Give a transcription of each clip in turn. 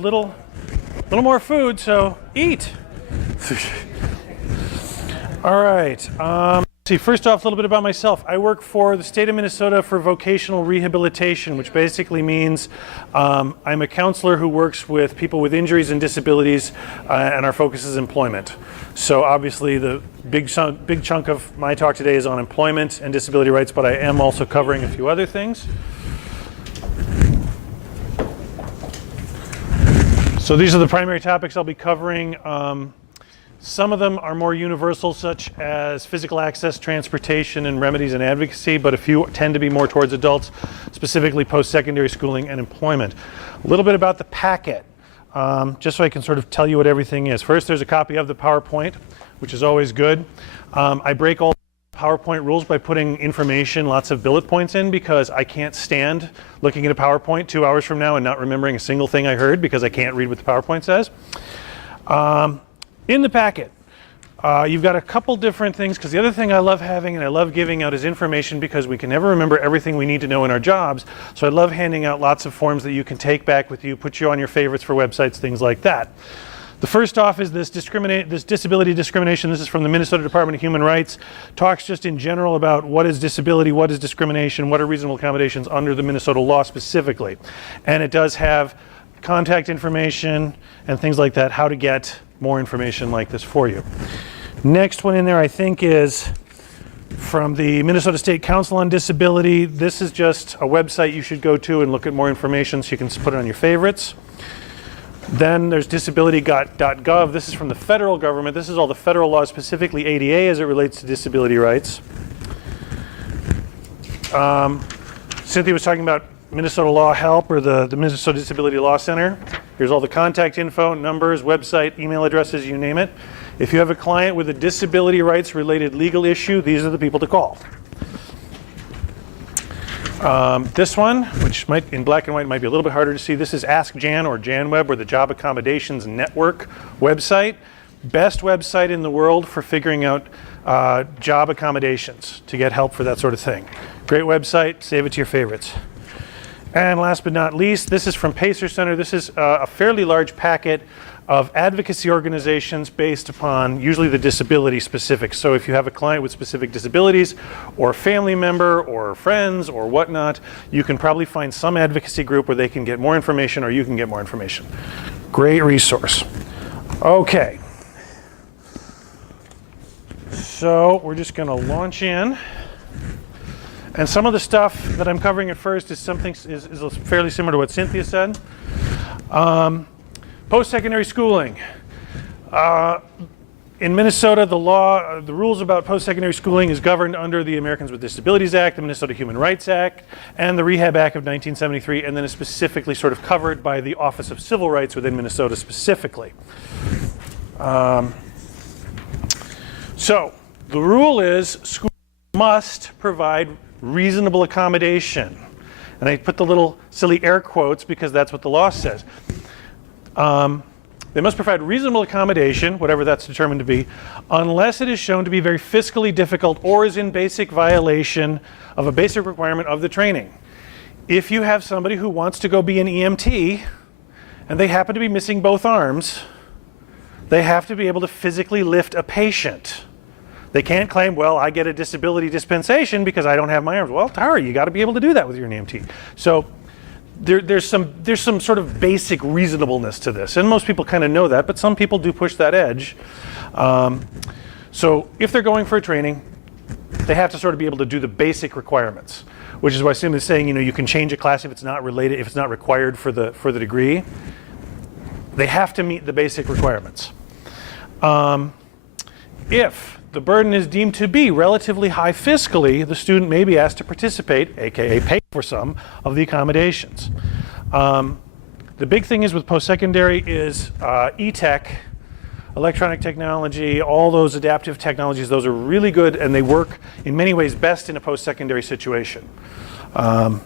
little more food, so eat. All right. See, first off, a little bit about myself. I work for the state of Minnesota for vocational rehabilitation, which basically means I'm a counselor who works with people with injuries and disabilities, and our focus is employment. So obviously the big chunk of my talk today is on employment and disability rights, but I am also covering a few other things. So these are the primary topics I'll be covering. Some of them are more universal, such as physical access, transportation, and remedies and advocacy, but a few tend to be more towards adults, specifically post-secondary schooling and employment. A little bit about the packet, just so I can sort of tell you what everything is. First, there's a copy of the PowerPoint, which is always good. I break all PowerPoint rules by putting information, lots of bullet points in, because I can't stand looking at a PowerPoint 2 hours from now and not remembering a single thing I heard because I can't read what the PowerPoint says. In the packet, you've got a couple different things, because the other thing I love having and I love giving out is information, because we can never remember everything we need to know in our jobs. So I love handing out lots of forms that you can take back with you, put you on your favorites for websites, things like that. The first off is this disability discrimination. This is from the Minnesota Department of Human Rights. Talks just in general about what is disability, what is discrimination, what are reasonable accommodations under the Minnesota law specifically. And it does have contact information and things like that, how to get more information like this for you. Next one in there, I think, is from the Minnesota State Council on Disability. This is just a website you should go to and look at more information, so you can put it on your favorites. Then there's disability.gov. This is from the federal government. This is all the federal laws, specifically ADA as it relates to disability rights. Cynthia was talking about Minnesota Law Help, or the Minnesota Disability Law Center. Here's all the contact info, numbers, website, email addresses, you name it. If you have a client with a disability rights related legal issue, these are the people to call. This one, which might in black and white might be a little bit harder to see, this is Ask Jan, or JanWeb, or the Job Accommodations Network website. Best website in the world for figuring out job accommodations, to get help for that sort of thing. Great website, save it to your favorites. And last but not least, this is from Pacer Center. This is a fairly large packet of advocacy organizations based upon usually the disability specifics. So if you have a client with specific disabilities, or a family member, or friends, or whatnot, you can probably find some advocacy group where they can get more information, or you can get more information. Great resource. Okay. So we're just going to launch in. And some of the stuff that I'm covering at first is fairly similar to what Cynthia said. Post-secondary schooling. In Minnesota, the rules about post-secondary schooling is governed under the Americans with Disabilities Act, the Minnesota Human Rights Act, and the Rehab Act of 1973, and then is specifically sort of covered by the Office of Civil Rights within Minnesota specifically. So the rule is schools must provide reasonable accommodation. And I put the little silly air quotes because that's what the law says. They must provide reasonable accommodation, whatever that's determined to be, unless it is shown to be very fiscally difficult or is in basic violation of a basic requirement of the training. If you have somebody who wants to go be an EMT and they happen to be missing both arms, they have to be able to physically lift a patient. They can't claim, well, I get a disability dispensation because I don't have my arms. Well, Tara, you got to be able to do that with your EMT. So there's some sort of basic reasonableness to this, and most people kind of know that, but some people do push that edge. So if they're going for a training, they have to sort of be able to do the basic requirements, which is why Sim is saying, you can change a class if it's not related, if it's not required for the degree. They have to meet the basic requirements. If the burden is deemed to be relatively high fiscally, the student may be asked to participate, aka pay for some, of the accommodations. The big thing is with post-secondary is e-tech, electronic technology, all those adaptive technologies. Those are really good, and they work in many ways best in a post-secondary situation. So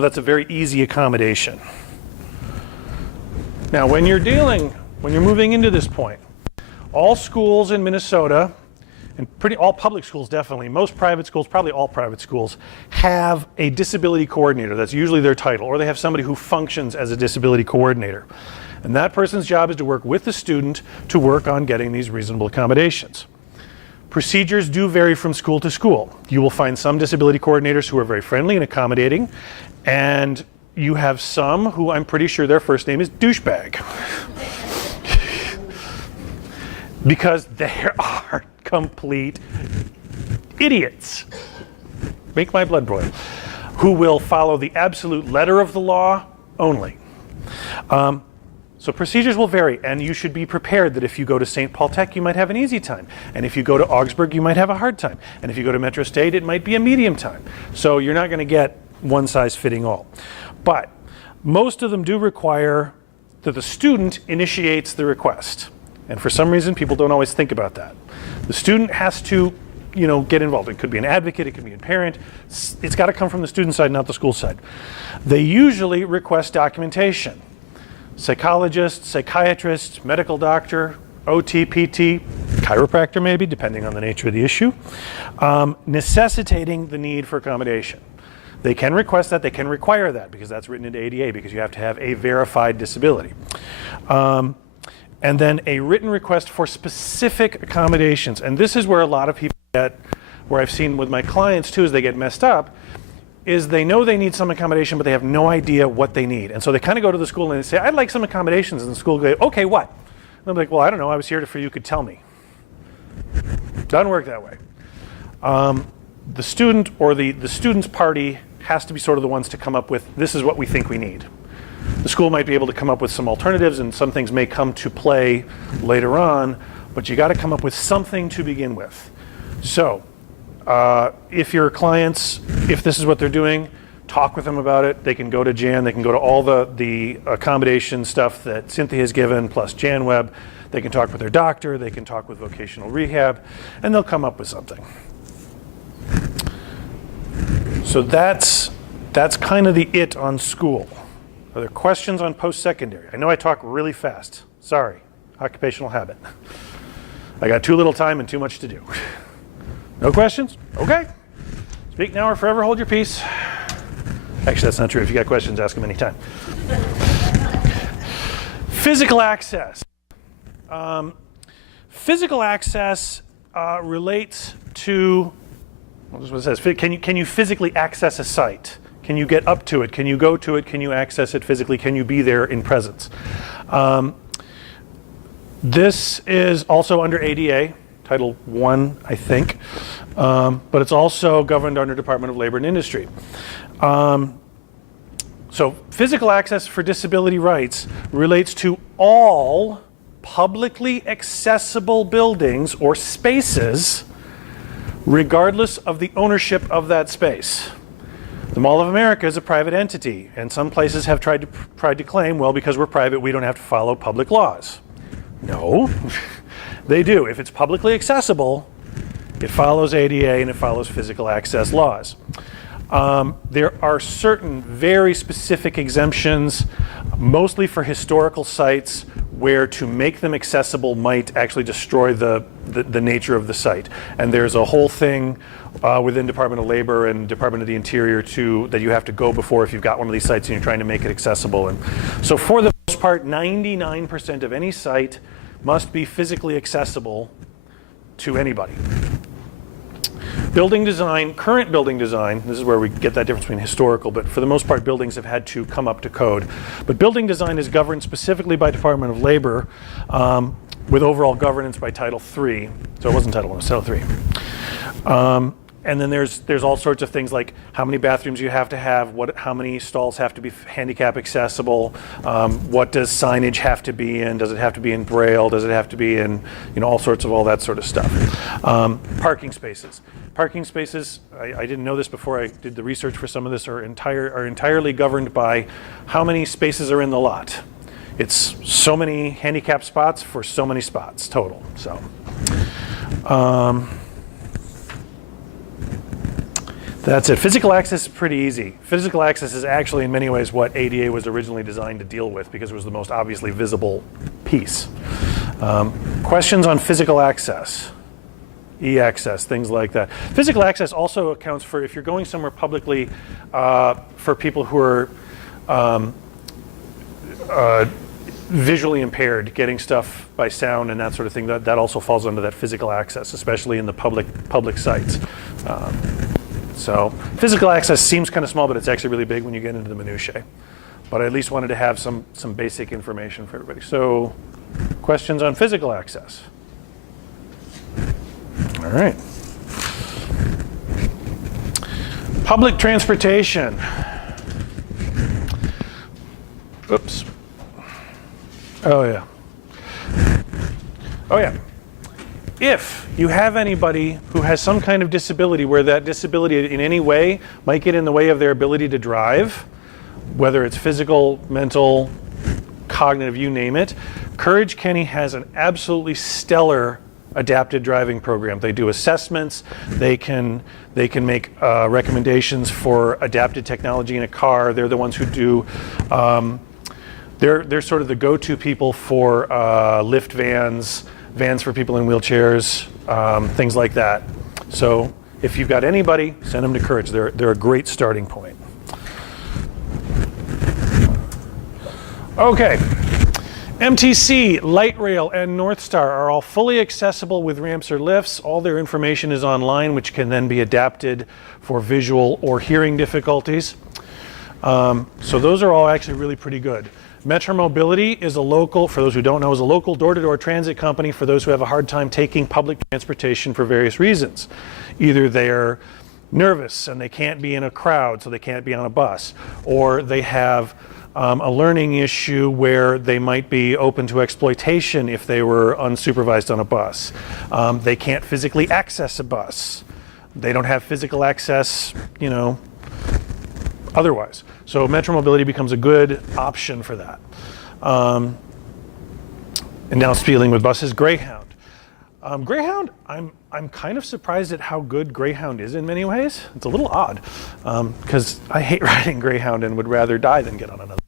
that's a very easy accommodation. Now when you're moving into this point, all schools in Minnesota and all public schools definitely, most private schools, probably all private schools, have a disability coordinator. That's usually their title, or they have somebody who functions as a disability coordinator. And that person's job is to work with the student to work on getting these reasonable accommodations. Procedures do vary from school to school. You will find some disability coordinators who are very friendly and accommodating, and you have some who I'm pretty sure their first name is douchebag. Because there are complete idiots, make my blood boil, who will follow the absolute letter of the law only. So procedures will vary, and you should be prepared that if you go to St. Paul Tech, you might have an easy time. And if you go to Augsburg, you might have a hard time. And if you go to Metro State, it might be a medium time. So you're not going to get one size fitting all. But most of them do require that the student initiates the request. And for some reason, people don't always think about that. The student has to, get involved. It could be an advocate, it could be a parent. It's got to come from the student side, not the school side. They usually request documentation. Psychologist, psychiatrist, medical doctor, OT, PT, chiropractor maybe, depending on the nature of the issue, necessitating the need for accommodation. They can request that, they can require that, because that's written into ADA, because you have to have a verified disability. And then a written request for specific accommodations. And this is where a lot of people get, where I've seen with my clients too, as they get messed up, is they know they need some accommodation, but they have no idea what they need. And so they kind of go to the school and they say, I'd like some accommodations. And the school goes, okay, what? And I'm like, well, I don't know. I was here for you could tell me. Doesn't work that way. The student or the student's party has to be sort of the ones to come up with, this is what we think we need. The school might be able to come up with some alternatives, and some things may come to play later on, but you got to come up with something to begin with. So if your clients, if this is what they're doing, talk with them about it. They can go to Jan, they can go to all the accommodation stuff that Cynthia has given, plus JanWeb. They can talk with their doctor, they can talk with vocational rehab, and they'll come up with something. So that's kind of the it on school. Are there questions on post-secondary? I know I talk really fast. Sorry, occupational habit. I got too little time and too much to do. No questions? Okay. Speak now or forever hold your peace. Actually, that's not true. If you got questions, ask them anytime. Physical access. Physical access relates to, well, this is what it says. Can you physically access a site? Can you get up to it? Can you go to it? Can you access it physically? Can you be there in presence? This is also under ADA, Title I, I think, but it's also governed under Department of Labor and Industry. So physical access for disability rights relates to all publicly accessible buildings or spaces, regardless of the ownership of that space. The Mall of America is a private entity, and some places have tried to claim, well, because we're private, we don't have to follow public laws. No, they do. If it's publicly accessible, it follows ADA and it follows physical access laws. There are certain very specific exemptions, mostly for historical sites, where to make them accessible might actually destroy the nature of the site. And there's a whole thing within Department of Labor and Department of the Interior that you have to go before if you've got one of these sites and you're trying to make it accessible. And so for the most part, 99% of any site must be physically accessible to anybody. Building design, current building design, this is where we get that difference between historical, but for the most part buildings have had to come up to code. But building design is governed specifically by Department of Labor with overall governance by Title III. So it wasn't Title I, it was Title III. And then there's all sorts of things like how many bathrooms you have to have, how many stalls have to be handicap accessible, what does signage have to be in, does it have to be in Braille, does it have to be in, all sorts of all that sort of stuff. Parking spaces. Parking spaces, I didn't know this before I did the research for some of this, are entirely governed by how many spaces are in the lot. It's so many handicap spots for so many spots total. So. That's it. Physical access is pretty easy. Physical access is actually in many ways what ADA was originally designed to deal with because it was the most obviously visible piece. Questions on physical access? e-access, things like that. Physical access also accounts for if you're going somewhere publicly for people who are visually impaired, getting stuff by sound and that sort of thing. That also falls under that physical access, especially in the public sites. So physical access seems kind of small, but it's actually really big when you get into the minutiae. But I at least wanted to have some basic information for everybody. So questions on physical access? All right. Public transportation. Oops. Oh yeah. Oh yeah. If you have anybody who has some kind of disability where that disability in any way might get in the way of their ability to drive, whether it's physical, mental, cognitive, you name it, Courage Kenny has an absolutely stellar adapted driving program. They do assessments, they can make recommendations for adapted technology in a car. They're the ones who do, they're sort of the go-to people for lift vans for people in wheelchairs, things like that. So if you've got anybody, send them to Courage. They're a great starting point. Okay. MTC, Light Rail, and North Star are all fully accessible with ramps or lifts. All their information is online, which can then be adapted for visual or hearing difficulties. So those are all actually really pretty good. Metro Mobility is a local, for those who don't know, is a local door-to-door transit company for those who have a hard time taking public transportation for various reasons. Either they're nervous and they can't be in a crowd, so they can't be on a bus, or they have a learning issue where they might be open to exploitation if they were unsupervised on a bus. They can't physically access a bus. They don't have physical access, otherwise. So Metro Mobility becomes a good option for that. And now dealing with buses, Greyhound. Greyhound, I'm kind of surprised at how good Greyhound is in many ways. It's a little odd, because I hate riding Greyhound and would rather die than get on another.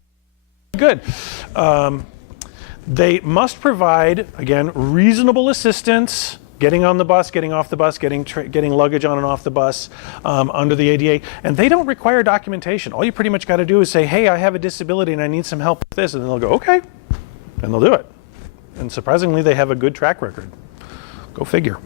Good. They must provide, again, reasonable assistance, getting on the bus, getting off the bus, getting luggage on and off the bus under the ADA, and they don't require documentation. All you pretty much got to do is say, hey, I have a disability and I need some help with this, and then they'll go, okay, and they'll do it. And surprisingly, they have a good track record. Go figure.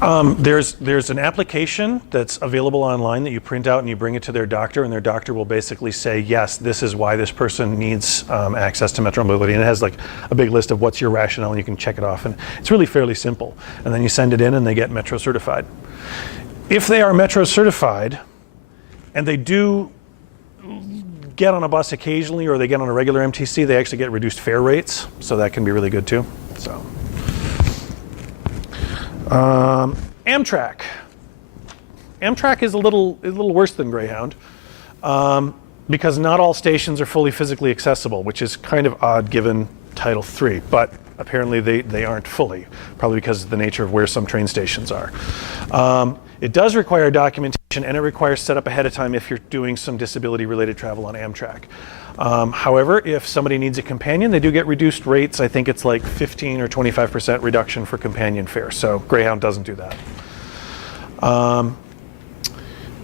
There's an application that's available online that you print out and you bring it to their doctor, and their doctor will basically say, yes, this is why this person needs access to Metro Mobility, and it has like a big list of what's your rationale, and you can check it off, and it's really fairly simple. And then you send it in and they get Metro certified. If they are Metro certified and they do get on a bus occasionally or they get on a regular MTC, they actually get reduced fare rates, so that can be really good too. So. Amtrak. Amtrak is a little worse than Greyhound because not all stations are fully physically accessible, which is kind of odd given Title III, but apparently they aren't fully, probably because of the nature of where some train stations are. It does require documentation, and it requires setup ahead of time if you're doing some disability-related travel on Amtrak. However, if somebody needs a companion, they do get reduced rates. I think it's like 15 or 25% reduction for companion fare. So Greyhound doesn't do that.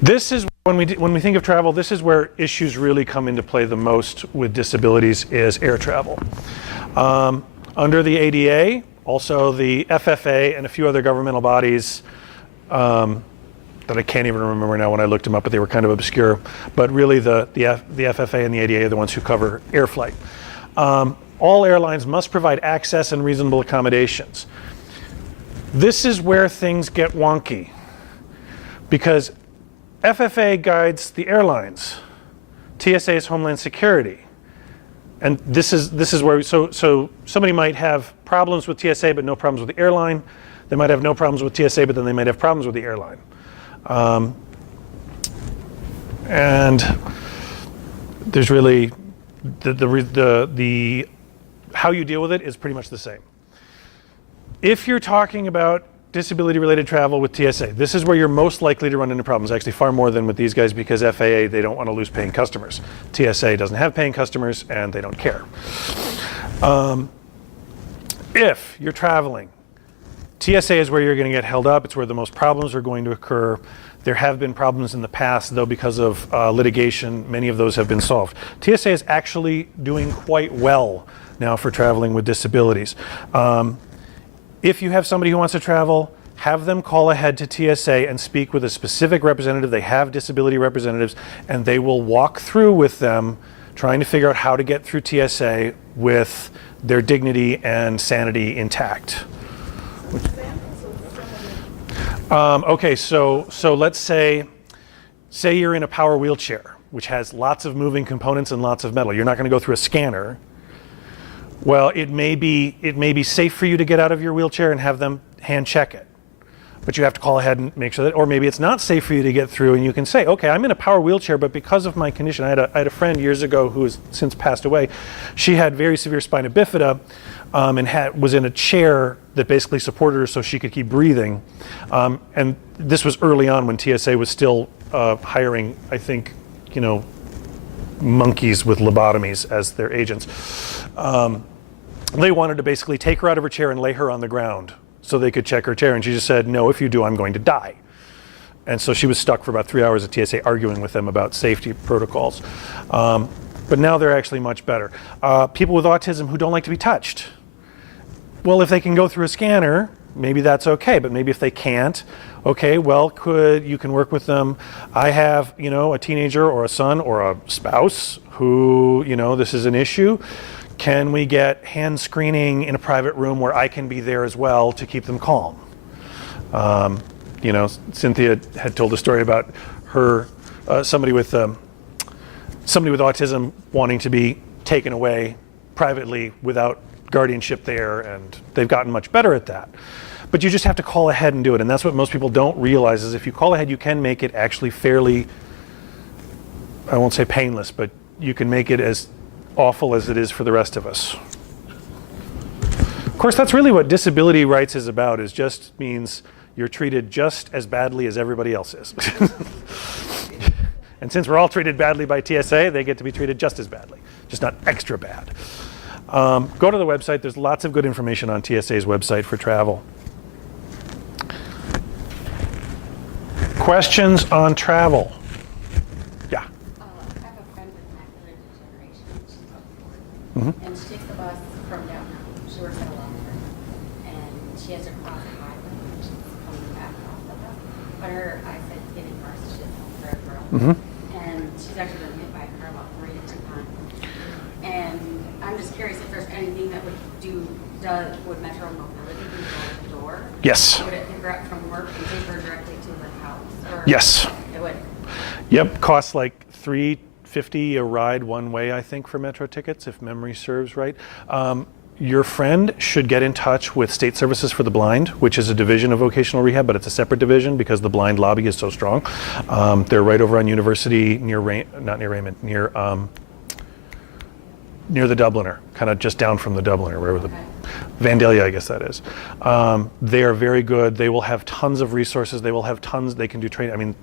This is when we think of travel, this is where issues really come into play the most with disabilities, is air travel. Under the ADA, also the FFA and a few other governmental bodies that I can't even remember now when I looked them up, but they were kind of obscure. But really the FFA and the ADA are the ones who cover air flight. All airlines must provide access and reasonable accommodations. This is where things get wonky, because FFA guides the airlines. TSA is Homeland Security. And this is where, so somebody might have problems with TSA but no problems with the airline. They might have no problems with TSA, but then they might have problems with the airline. And there's really, the how you deal with it is pretty much the same. If you're talking about disability-related travel with TSA. This is where you're most likely to run into problems, actually far more than with these guys, because FAA, they don't want to lose paying customers. TSA doesn't have paying customers, and they don't care. If you're traveling, TSA is where you're going to get held up. It's where the most problems are going to occur. There have been problems in the past, though, because of litigation. Many of those have been solved. TSA is actually doing quite well now for traveling with disabilities. If you have somebody who wants to travel, have them call ahead to TSA and speak with a specific representative. They have disability representatives, and they will walk through with them, trying to figure out how to get through TSA with their dignity and sanity intact. Okay, so let's say you're in a power wheelchair, which has lots of moving components and lots of metal. You're not going to go through a scanner. Well, it may be safe for you to get out of your wheelchair and have them hand check it, but you have to call ahead and make sure that, or maybe it's not safe for you to get through, and you can say, okay, I'm in a power wheelchair, but because of my condition, I had a friend years ago who has since passed away. She had very severe spina bifida, and was in a chair that basically supported her so she could keep breathing. And this was early on when TSA was still hiring, I think, monkeys with lobotomies as their agents. They wanted to basically take her out of her chair and lay her on the ground so they could check her chair. And she just said, no, if you do, I'm going to die. And so she was stuck for about 3 hours at TSA arguing with them about safety protocols. But now they're actually much better. People with autism who don't like to be touched. Well, if they can go through a scanner, maybe that's okay. But maybe if they can't, okay, well, you can work with them. I have, a teenager or a son or a spouse who, this is an issue. Can we get hand screening in a private room where I can be there as well to keep them calm? Cynthia had told a story about her, somebody with autism wanting to be taken away privately without guardianship there, and they've gotten much better at that. But you just have to call ahead and do it, and that's what most people don't realize, is if you call ahead, you can make it actually fairly, I won't say painless, but you can make it as awful as it is for the rest of us. Of course, that's really what disability rights is about, is just means you're treated just as badly as everybody else is. And since we're all treated badly by TSA, they get to be treated just as badly, just not extra bad. Go to the website. There's lots of good information on TSA's website for travel. Questions on travel? Yeah. I have a friend with macular degeneration. She's about 40. Mm-hmm. And she takes the bus from downtown. She works at a law firm. And she has to cross the highway when she's coming back off the bus. But her eyesight's getting worse. She has peripheral. Mm-hmm. And she's actually been hit by a car about 3 to 2 times. And I'm just curious if there's anything that would Metro Mobility do door to door? Yes. Would it pick her up from work and take her directly to her house? Or Yes. It would. Yep, costs like $3.50 a ride one way, I think, for Metro tickets, if memory serves right. Your friend should get in touch with State Services for the Blind, which is a division of vocational rehab, but it's a separate division because the blind lobby is so strong. They're right over on University, near the Dubliner, kind of just down from the Dubliner, wherever the Vandalia, I guess that is. They are very good. They will have tons of resources. They will have tons. They can do training. I mean,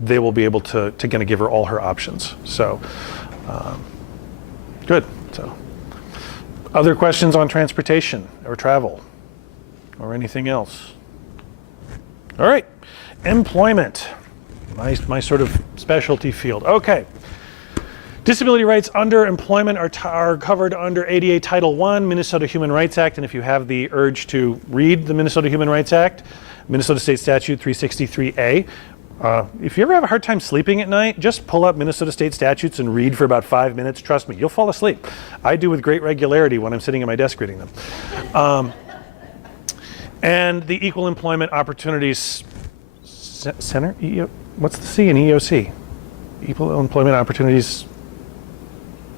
they will be able to kind of give her all her options. So, good. So, other questions on transportation or travel or anything else? All right, employment, my sort of specialty field. Okay. Disability rights under employment are covered under ADA Title I, Minnesota Human Rights Act, and if you have the urge to read the Minnesota Human Rights Act, Minnesota State Statute 363A. If you ever have a hard time sleeping at night, just pull up Minnesota State statutes and read for about 5 minutes. Trust me, you'll fall asleep. I do with great regularity when I'm sitting at my desk reading them. And the Equal Employment Opportunities Center, what's the C in EEOC? Equal Employment Opportunities.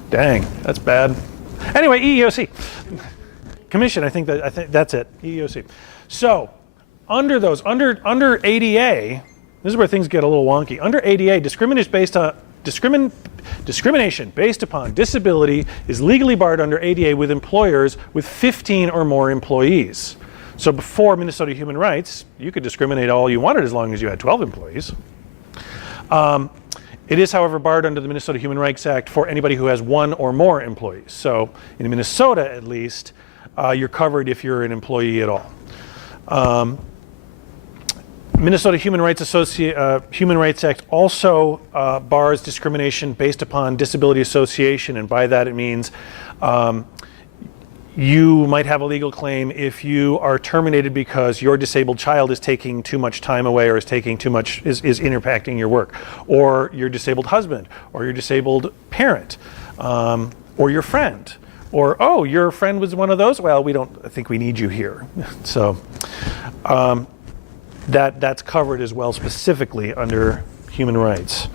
Dang, that's bad. Anyway, EEOC Commission. I think that's it. EEOC. So, under ADA, this is where things get a little wonky. Under ADA, discrimination based upon disability is legally barred under ADA with employers with 15 or more employees. So before Minnesota Human Rights, you could discriminate all you wanted as long as you had 12 employees. It is, however, barred under the Minnesota Human Rights Act for anybody who has 1 or more employees. So in Minnesota, at least, you're covered if you're an employee at all. Minnesota Human Rights Act also bars discrimination based upon disability association, and by that it means you might have a legal claim if you are terminated because your disabled child is taking too much time away, or is taking too much, is impacting your work, or your disabled husband, or your disabled parent, or your friend, or, oh, your friend was one of those? Well, we don't think we need you here. So that's covered as well, specifically under human rights.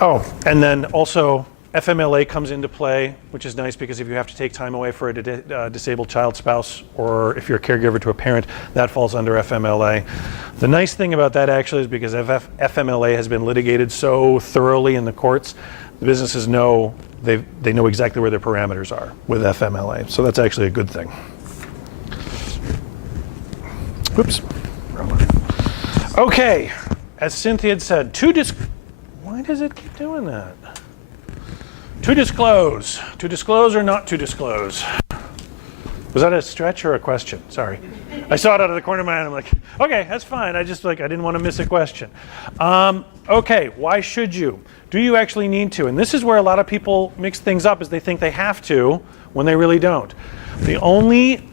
Oh, and then also FMLA comes into play, which is nice because if you have to take time away for a disabled child, spouse, or if you're a caregiver to a parent, that falls under FMLA. The nice thing about that actually is because FMLA has been litigated so thoroughly in the courts, the businesses know, they know exactly where their parameters are with FMLA. So that's actually a good thing. Whoops. Wrong one. Okay, as Cynthia had said, why does it keep doing that? To disclose. To disclose or not to disclose? Was that a stretch or a question? Sorry. I saw it out of the corner of my eye and I'm like, okay, that's fine. I didn't want to miss a question. Okay, why should you? Do you actually need to? And this is where a lot of people mix things up, is they think they have to when they really don't. The only,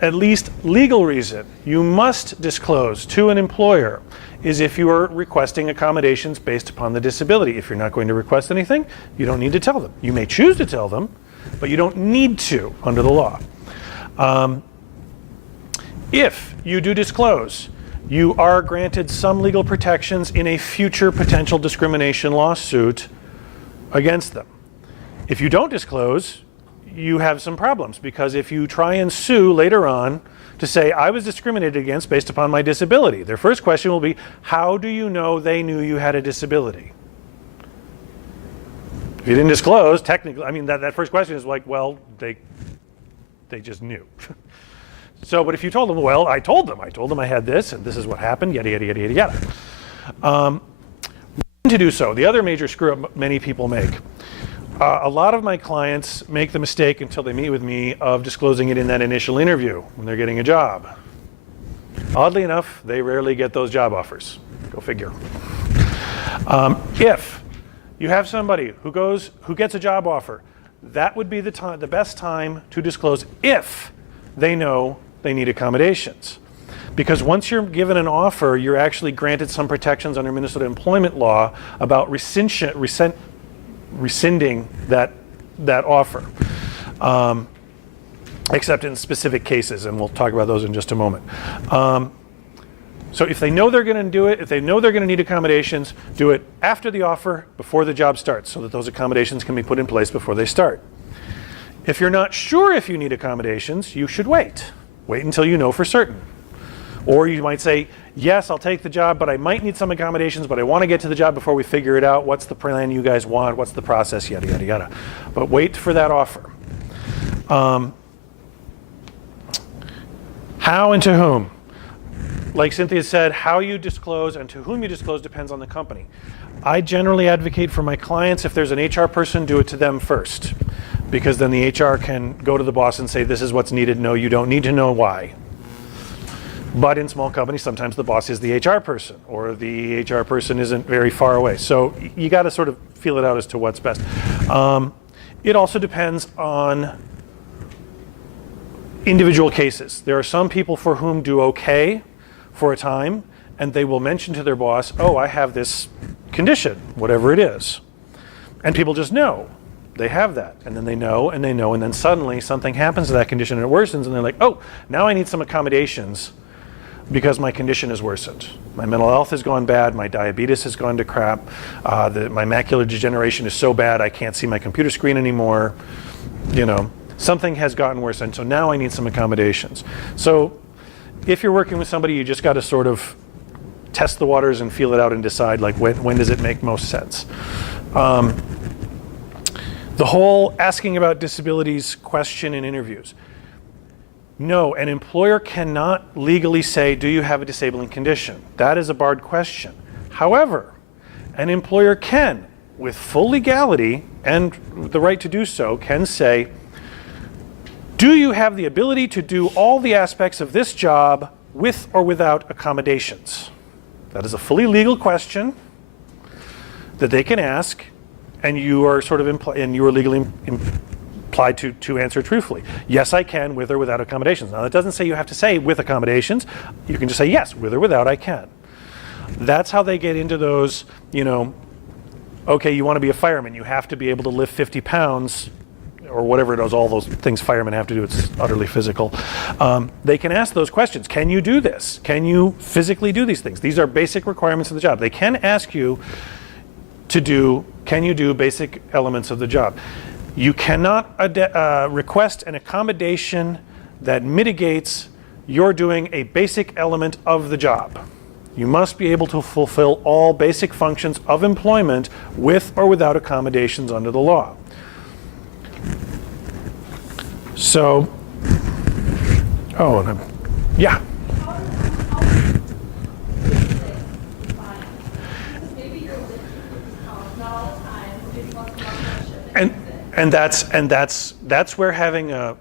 at least legal reason you must disclose to an employer is if you are requesting accommodations based upon the disability. If you're not going to request anything, you don't need to tell them. You may choose to tell them, but you don't need to under the law. If you do disclose, you are granted some legal protections in a future potential discrimination lawsuit against them. If you don't disclose, you have some problems, because if you try and sue later on to say, I was discriminated against based upon my disability, their first question will be, how do you know they knew you had a disability? If you didn't disclose, technically, I mean, that first question is like, well, they just knew. So, but if you told them, well, I told them I had this, and this is what happened, yada, yada, yada, yada, yada. To do so, the other major screw up many people make. A lot of my clients make the mistake until they meet with me of disclosing it in that initial interview when they're getting a job. Oddly enough, they rarely get those job offers. Go figure. If you have somebody who gets a job offer, that would be the best time to disclose if they know they need accommodations. Because once you're given an offer, you're actually granted some protections under Minnesota employment law about rescinding that offer, except in specific cases, and we'll talk about those in just a moment. So if they know they're going to do it, if they know they're going to need accommodations, do it after the offer, before the job starts, so that those accommodations can be put in place before they start. If you're not sure if you need accommodations, you should wait. Wait until you know for certain. Or you might say, yes, I'll take the job, but I might need some accommodations, but I want to get to the job before we figure it out. What's the plan you guys want? What's the process? Yada, yada, yada. But wait for that offer. How and to whom? Like Cynthia said, how you disclose and to whom you disclose depends on the company. I generally advocate for my clients, if there's an HR person, do it to them first. Because then the HR can go to the boss and say, this is what's needed. No, you don't need to know why. But in small companies, sometimes the boss is the HR person, or the HR person isn't very far away. So you got to sort of feel it out as to what's best. It also depends on individual cases. There are some people for whom do okay for a time, and they will mention to their boss, oh, I have this condition, whatever it is. And people just know they have that. And then they know, and they know, and then suddenly something happens to that condition and it worsens, and they're like, oh, now I need some accommodations because my condition has worsened. My mental health has gone bad, my diabetes has gone to crap, my macular degeneration is so bad I can't see my computer screen anymore. You know, something has gotten worse, and so now I need some accommodations. So if you're working with somebody, you just got to sort of test the waters and feel it out and decide, like, when does it make most sense. The whole asking about disabilities question in interviews. No, an employer cannot legally say, do you have a disabling condition? That is a barred question. However, an employer can, with full legality and the right to do so, can say, do you have the ability to do all the aspects of this job with or without accommodations? That is a fully legal question that they can ask, and you are sort of you are legally implied to answer truthfully. Yes, I can, with or without accommodations. Now, that doesn't say you have to say with accommodations. You can just say yes, with or without, I can. That's how they get into those, you know, okay, you want to be a fireman, you have to be able to lift 50 pounds, or whatever it is, all those things firemen have to do, it's utterly physical. They can ask those questions. Can you do this? Can you physically do these things? These are basic requirements of the job. They can ask you to do, can you do basic elements of the job? You cannot request an accommodation that mitigates your doing a basic element of the job. You must be able to fulfill all basic functions of employment with or without accommodations under the law. So, yeah. And that's where having a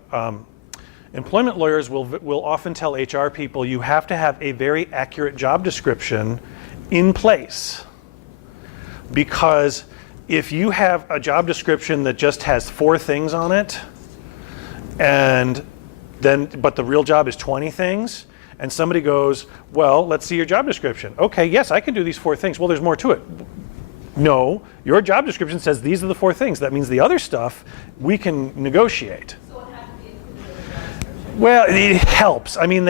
employment lawyers will often tell HR people you have to have a very accurate job description in place, because if you have a job description that just has 4 things on it, but the real job is 20 things, and somebody goes, well, let's see your job description. Okay, yes, I can do these 4 things. Well, there's more to it. No, your job description says these are the 4 things. That means the other stuff we can negotiate. So it has to be included in the job description? Well, it helps. I mean,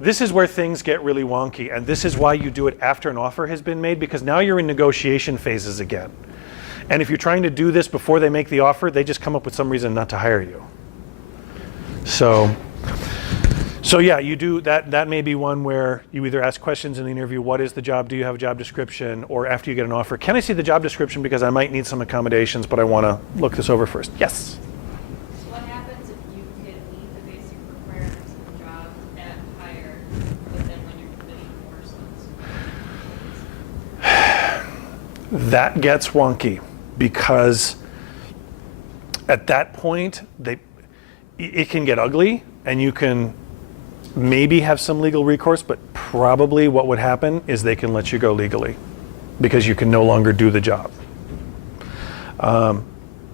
this is where things get really wonky, and this is why you do it after an offer has been made, because now you're in negotiation phases again. And if you're trying to do this before they make the offer, they just come up with some reason not to hire you. So yeah, you do that. That may be one where you either ask questions in the interview, what is the job? Do you have a job description? Or after you get an offer, can I see the job description because I might need some accommodations, but I want to look this over first. Yes? So what happens if you can meet the basic requirements of the job at hire, but then when your condition worsens? That gets wonky, because at that point, it can get ugly, and you can maybe have some legal recourse, but probably what would happen is they can let you go legally because you can no longer do the job.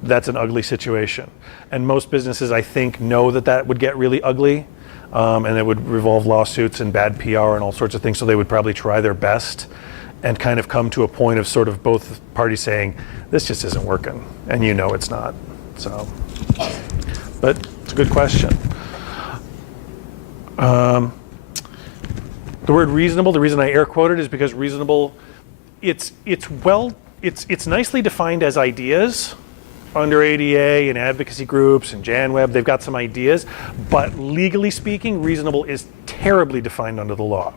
That's an ugly situation. And most businesses, I think, know that would get really ugly, and it would revolve lawsuits and bad PR and all sorts of things, so they would probably try their best and kind of come to a point of sort of both parties saying, this just isn't working, and you know it's not. So, but it's a good question. The word reasonable, the reason I air quoted is because reasonable, it's nicely defined as ideas under ADA and advocacy groups and JanWeb. They've got some ideas, but legally speaking, reasonable is terribly defined under the law.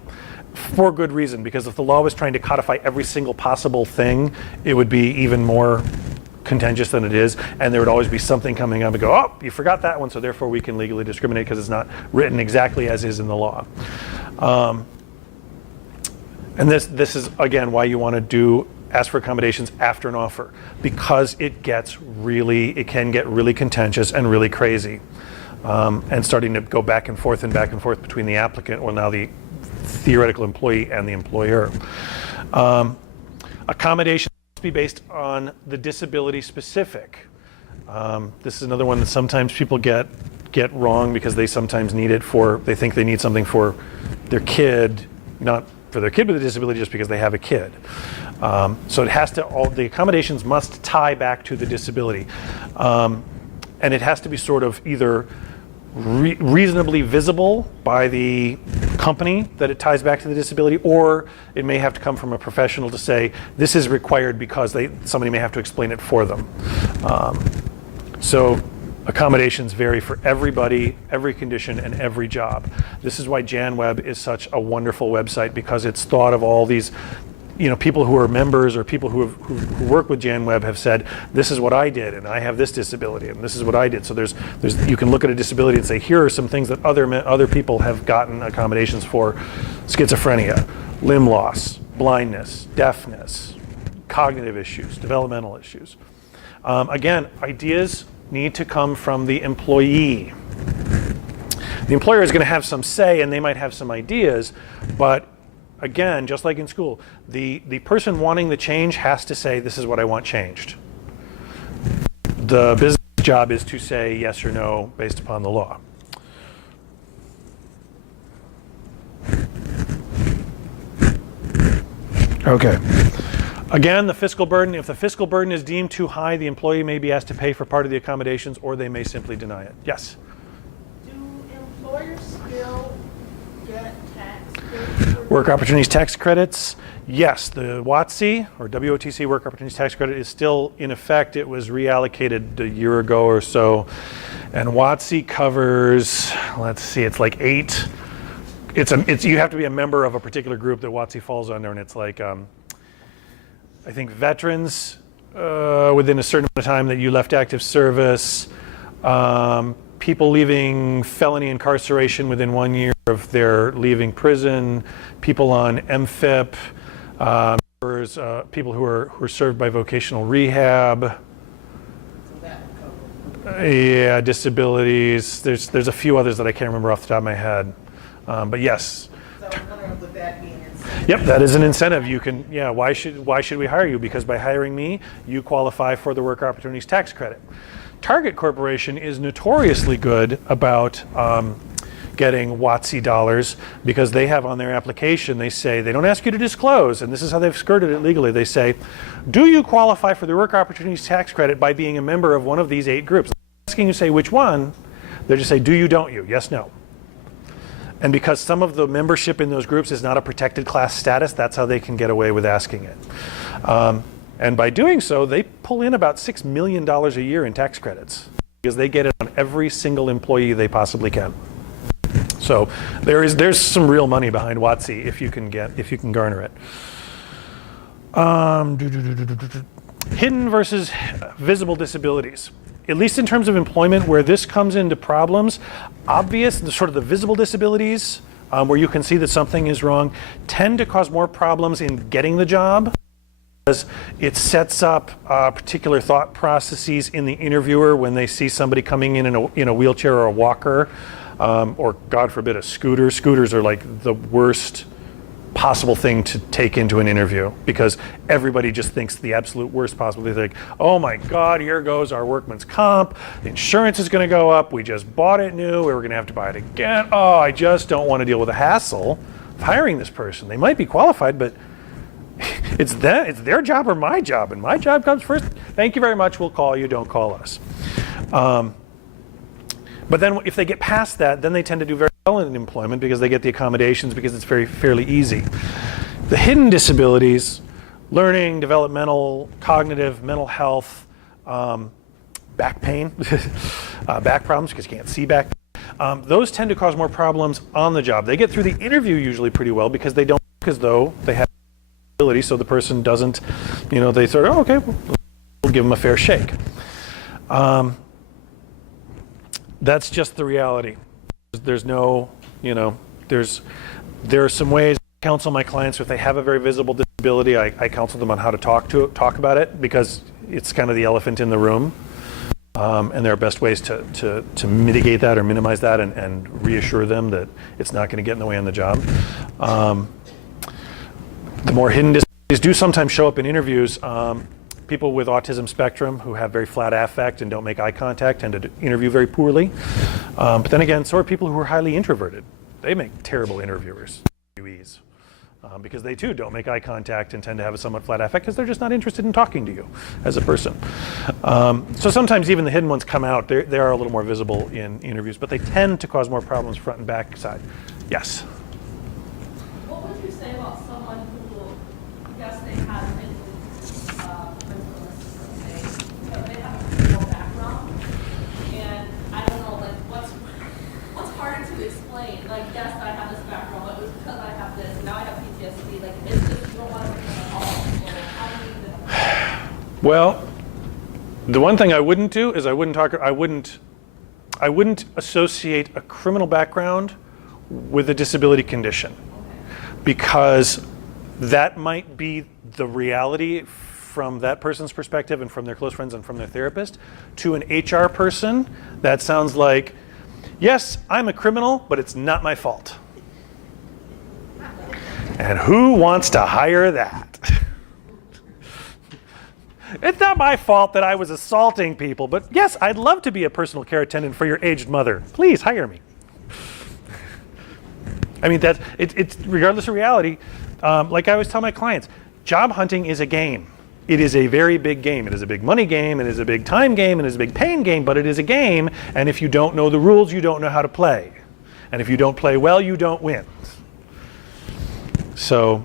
For good reason, because if the law was trying to codify every single possible thing, it would be even more contentious than it is, and there would always be something coming up and go, oh, you forgot that one, so therefore we can legally discriminate because it's not written exactly as is in the law. And this is, again, why you want to ask for accommodations after an offer, because it can get really contentious and really crazy, and starting to go back and forth between the applicant, or now the theoretical employee, and the employer. Accommodation must be based on the disability specific. This is another one that sometimes people get wrong, because they sometimes need it they think they need something for their kid, not for their kid with a disability, just because they have a kid. So the accommodations must tie back to the disability. And it has to be sort of either reasonably visible by the company that it ties back to the disability, or it may have to come from a professional to say this is required because somebody may have to explain it for them. So accommodations vary for everybody, every condition, and every job. This is why JanWeb is such a wonderful website, because it's thought of all these people who are members or people who work with JanWeb have said, this is what I did, and I have this disability, and this is what I did. So you can look at a disability and say, here are some things that other people have gotten accommodations for: schizophrenia, limb loss, blindness, deafness, cognitive issues, developmental issues. Again, ideas need to come from the employee. The employer is going to have some say, and they might have some ideas, but again, just like in school, the person wanting the change has to say, this is what I want changed. The business job is to say yes or no based upon the law. Okay. Again, the fiscal burden. If the fiscal burden is deemed too high, the employee may be asked to pay for part of the accommodations, or they may simply deny it. Yes? Do employers still get tax credits for Work Opportunities Tax Credits. Yes, the WOTC, or WOTC Work Opportunities Tax Credit, is still in effect. It was reallocated a year ago or so. And WOTC covers, let's see, it's like 8. You have to be a member of a particular group that WOTC falls under, and it's like, I think veterans within a certain amount of time that you left active service, people leaving felony incarceration within 1 year of their leaving prison, people on MFIP, people who are served by vocational rehab, yeah, disabilities. There's a few others that I can't remember off the top of my head, but yes. So I'm wondering, would that be an incentive? Yep, that is an incentive. You can, yeah. Why should we hire you? Because by hiring me, you qualify for the Work Opportunities Tax Credit. Target Corporation is notoriously good about getting WOTC dollars, because they have on their application, they say, they don't ask you to disclose, and this is how they've skirted it legally. They say, do you qualify for the Work Opportunities Tax Credit by being a member of one of these 8 groups? Asking you say which one, they just say, do you, don't you? Yes, no. And because some of the membership in those groups is not a protected class status, that's how they can get away with asking it. And by doing so, they pull in about $6 million a year in tax credits, because they get it on every single employee they possibly can. So there's some real money behind WOTC if you can garner it. Hidden versus visible disabilities. At least in terms of employment, where this comes into problems, obvious, sort of the visible disabilities, where you can see that something is wrong, tend to cause more problems in getting the job, because it sets up particular thought processes in the interviewer when they see somebody coming in a wheelchair or a walker, or God forbid a scooter. Scooters are like the worst possible thing to take into an interview, because everybody just thinks the absolute worst possible. They think, oh my God, here goes our workman's comp. The insurance is going to go up. We just bought it new. We're going to have to buy it again. Oh, I just don't want to deal with the hassle of hiring this person. They might be qualified, but it's their job or my job, and my job comes first. Thank you very much. We'll call you. Don't call us. But then if they get past that, then they tend to do very well in employment, because they get the accommodations, because it's fairly easy. The hidden disabilities, learning, developmental, cognitive, mental health, back pain, back problems because you can't see back, those tend to cause more problems on the job. They get through the interview usually pretty well, because they don't look as though they have ability, so the person doesn't, they sort of, oh, okay, we'll give them a fair shake. That's just the reality. There's no, there are some ways I counsel my clients if they have a very visible disability. I counsel them on how to talk about it, because it's kind of the elephant in the room. And there are best ways to mitigate that or minimize that, and reassure them that it's not going to get in the way on the job. The more hidden disabilities do sometimes show up in interviews. People with autism spectrum who have very flat affect and don't make eye contact tend to interview very poorly. But then again, so are people who are highly introverted. They make terrible interviewers, because they too don't make eye contact and tend to have a somewhat flat affect, because they're just not interested in talking to you as a person. So sometimes even the hidden ones come out. They are a little more visible in interviews, but they tend to cause more problems front and back side. Yes? What would you say about someone who, yes, they have but they have a criminal background, and I don't know, like, what's harder to explain? Like, yes, I have this background, but it was because I have this, now I have PTSD. Like, it's just, you don't want to Well, the one thing I wouldn't do is I wouldn't associate a criminal background with a disability condition, because that might be the reality from that person's perspective and from their close friends and from their therapist. To an HR person, that sounds like, yes, I'm a criminal, but it's not my fault. And who wants to hire that? It's not my fault that I was assaulting people, but yes, I'd love to be a personal care attendant for your aged mother. Please hire me. I mean, it's regardless of reality. Like I always tell my clients, job hunting is a game. It is a very big game. It is a big money game. It is a big time game. It is a big pain game, but it is a game. And if you don't know the rules, you don't know how to play. And if you don't play well, you don't win. So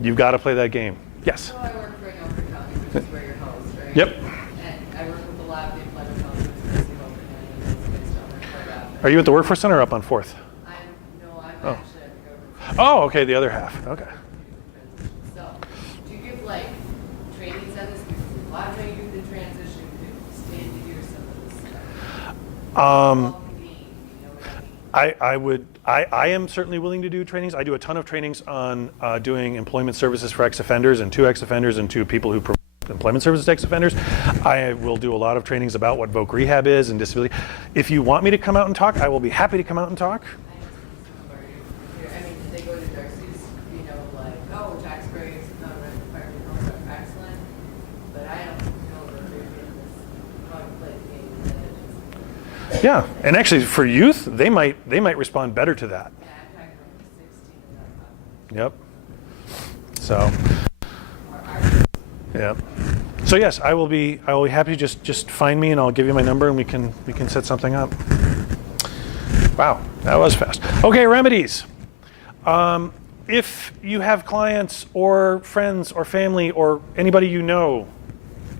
you've got to play that game. Yes? So I work for Norfolk County, which is where you're housed, right? Yep. And I work with a lot of the employment houses, especially Norfolk County, and those guys don't work quite often. Are you at the Workforce Center or up on 4th? I'm Oh. actually at the government. Oh, okay, the other half. Okay. So, do you give like trainings on this? Because a lot of training in transition could stand to hear some of this stuff. All convened, you know what I mean? I am certainly willing to do trainings. I do a ton of trainings on doing employment services for ex-offenders and to ex-offenders and to people who provide employment services to ex-offenders. I will do a lot of trainings about what voc rehab is and disability. If you want me to come out and talk, I will be happy to come out and talk. I mean, did they go to Darcy's, you know, like, oh, tax breaks, no, required homes are excellent, but I don't know that they're doing this plug-play game that it is. Yeah, and actually for youth, they might respond better to that. Yeah, I'm talking about 16 and up. Yep. So, yeah. So yes, I will be happy to just find me and I'll give you my number and we can set something up. Wow, that was fast. Okay, remedies. If you have clients or friends or family or anybody you know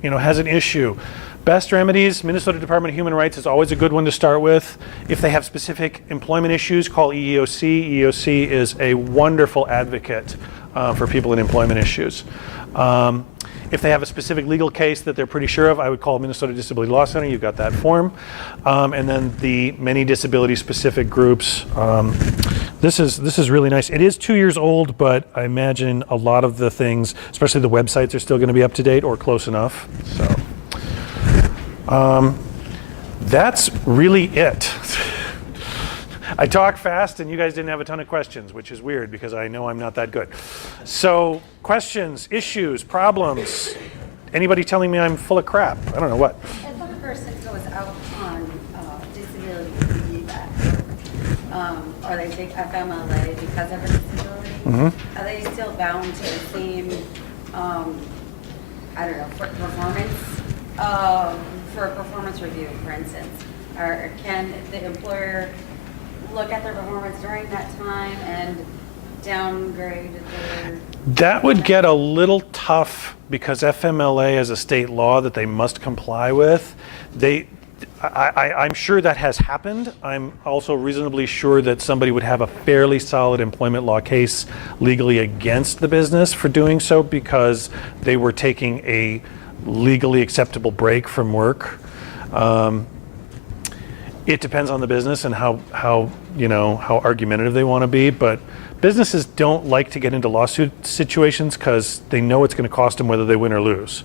has an issue, best remedies, Minnesota Department of Human Rights is always a good one to start with. If they have specific employment issues, call EEOC. EEOC is a wonderful advocate for people in employment issues. If they have a specific legal case that they're pretty sure of, I would call Minnesota Disability Law Center. You've got that form. And then the many disability-specific groups. This is really nice. It is 2 years old, but I imagine a lot of the things, especially the websites, are still going to be up to date or close enough. So that's really it. I talk fast and you guys didn't have a ton of questions, which is weird because I know I'm not that good. So questions, issues, problems, anybody telling me I'm full of crap? I don't know what. If a person goes out on disability leave at work, or they take FMLA because of a disability, are they still bound to the same, I don't know, for a performance review, for instance? Or can the employer look at their performance during that time and downgrade their... That would get a little tough because FMLA is a state law that they must comply with. I'm sure that has happened. I'm also reasonably sure that somebody would have a fairly solid employment law case legally against the business for doing so because they were taking a legally acceptable break from work. It depends on the business and how argumentative they want to be, but businesses don't like to get into lawsuit situations because they know it's going to cost them whether they win or lose.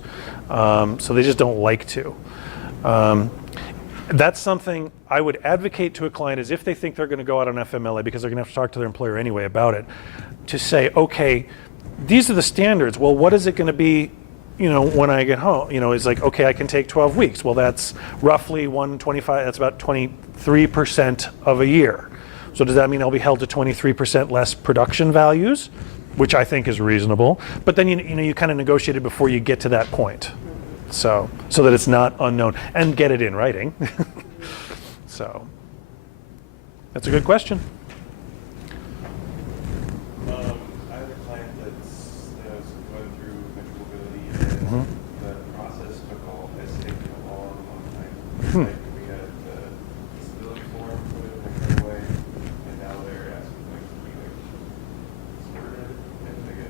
So they just don't like to. That's something I would advocate to a client is if they think they're going to go out on FMLA because they're going to have to talk to their employer anyway about it, to say, okay, these are the standards. Well, what is it going to be when I get home? It's like, okay, I can take 12 weeks. Well, that's roughly 125, that's about 23% of a year. So does that mean I'll be held to 23% less production values, which I think is reasonable? But then, you kind of negotiate it before you get to that point. So that it's not unknown and get it in writing. So that's a good question. I have a client that's going through mental mobility, and the process has taken a long time. Like, we had the disability form put in right away, and now they're asking to be sorted and to get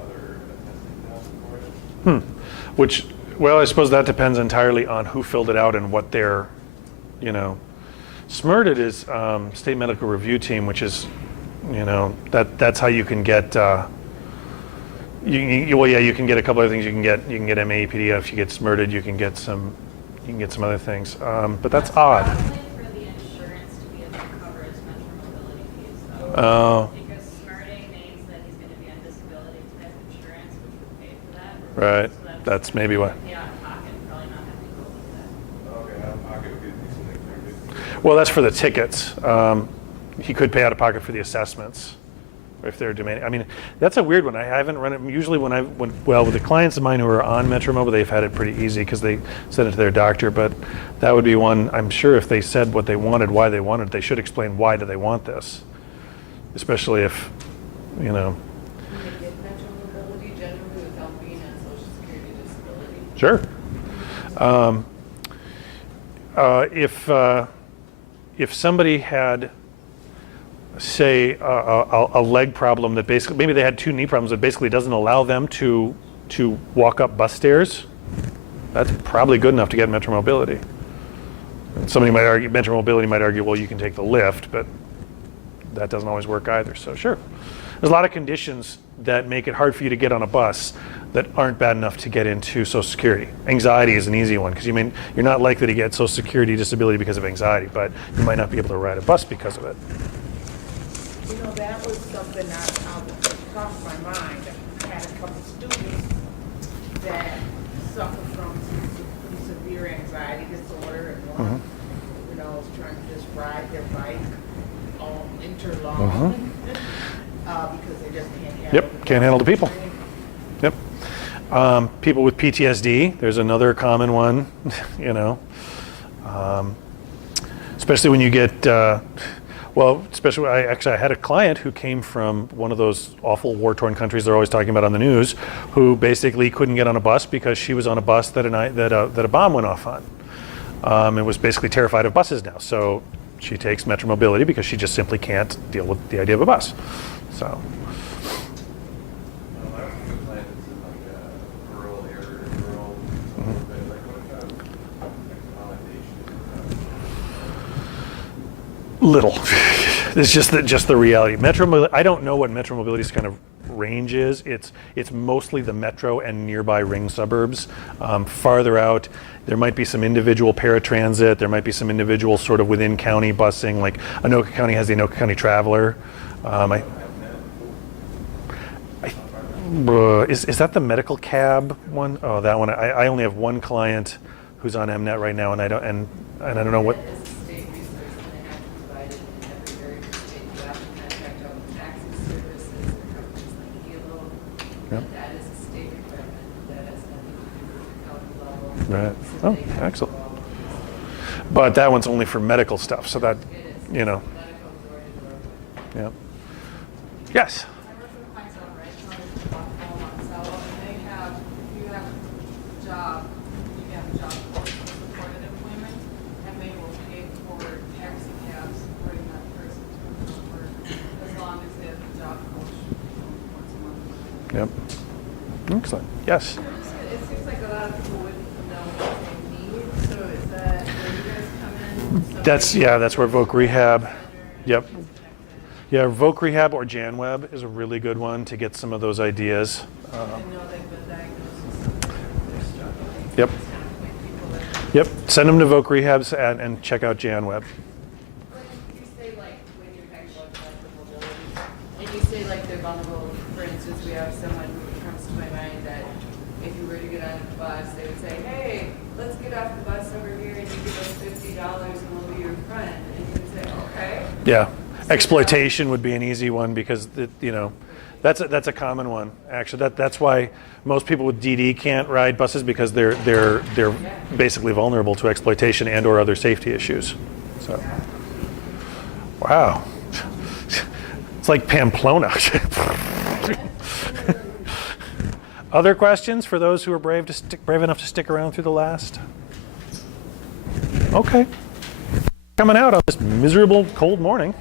other testing done for it. Which Well, I suppose that depends entirely on who filled it out and what their, SMRTIT is State Medical Review Team, which is, that's how you can get. You can get a couple other things. You can get MAEPD. If you get SMRTIT, you can get some other things. But that's odd. Probably for the insurance to be able to cover his metro mobility fees, though. Oh. Because smarting means that he's going to be on disability type insurance, which would pay for that. Right. So That's maybe why. pay out of pocket, probably not have to go with that. Okay, out of pocket would be something. Well, that's for the tickets. He could pay out of pocket for the assessments if they're demanding. I mean, that's a weird one. I haven't run it. Usually with the clients of mine who are on Metro they've had it pretty easy because they send it to their doctor. But that would be one. I'm sure if they said what they wanted, why they wanted, they should explain why do they want this, especially if, Can they get metro mobility generally without being on social security disability? Sure. If somebody had, say, a leg problem that basically, maybe they had two knee problems that basically doesn't allow them to walk up bus stairs, that's probably good enough to get Metro Mobility. And somebody might argue, Metro Mobility might argue, well, you can take the lift, but that doesn't always work either. So sure, there's a lot of conditions that make it hard for you to get on a bus that aren't bad enough to get into Social Security. Anxiety is an easy one because you're not likely to get Social Security disability because of anxiety, but you might not be able to ride a bus because of it. That was something that crossed my mind. I had a couple students that suffer from severe anxiety disorder, and one, was trying to just ride their bike all winter long because they just can't handle. Yep, can't handle the people. Yep. People with PTSD, there's another common one, especially when you get, especially I had a client who came from one of those awful war-torn countries they're always talking about on the news, who basically couldn't get on a bus because she was on a bus that a bomb went off on, and was basically terrified of buses now. So she takes Metro Mobility because she just simply can't deal with the idea of a bus. So. Little. It's just the reality. I don't know what Metro Mobility's kind of range is. It's mostly the metro and nearby ring suburbs. Farther out, there might be some individual paratransit. There might be some individual sort of within county busing. Like Anoka County has the Anoka County Traveler. Is that the medical cab one? Oh, that one. I only have one client who's on MNet right now, and I don't know what. That is a state resource, and they have to provide it in every area of the state. You have to contract out with taxi services or companies like Hilo. Yep. That is a state requirement. That has nothing to do with the county level. Right. So Oh, they have to excellent. follow this. But that one's only for medical stuff, so that, It is. you know. Medical door to Yeah. door. Yes. I work with clients on right now, it's about 4 months out, and they have, you have a job, you have a job for supported employment, and they will pay for taxi cabs supporting that person to work, as long as they have a job coach once a month. Yep. Excellent. Yes. It seems like a lot of people wouldn't know what they need, so is that where you guys come in? That's where Voc Rehab. Yep. Yeah, Voc Rehab or JanWeb is a really good one to get some of those ideas. I know they've been diagnosed with something, they're struggling. Yep. It's kind of like people that- Yep. Send them to Voc Rehabs and check out JanWeb. When you say like, when you're talking about mental mobility, and you say like they're vulnerable, for instance, we have someone who comes to my mind that if you were to get on the bus, they would say, hey, let's get off the bus over here and you give us $50 and we'll be your friend. And you would say, okay. Yeah. Exploitation would be an easy one because that's a common one. Actually, that's why most people with DD can't ride buses because they're basically vulnerable to exploitation and or other safety issues. So, wow, it's like Pamplona. Other questions for those who are brave enough to stick around through the last? Okay, coming out on this miserable cold morning.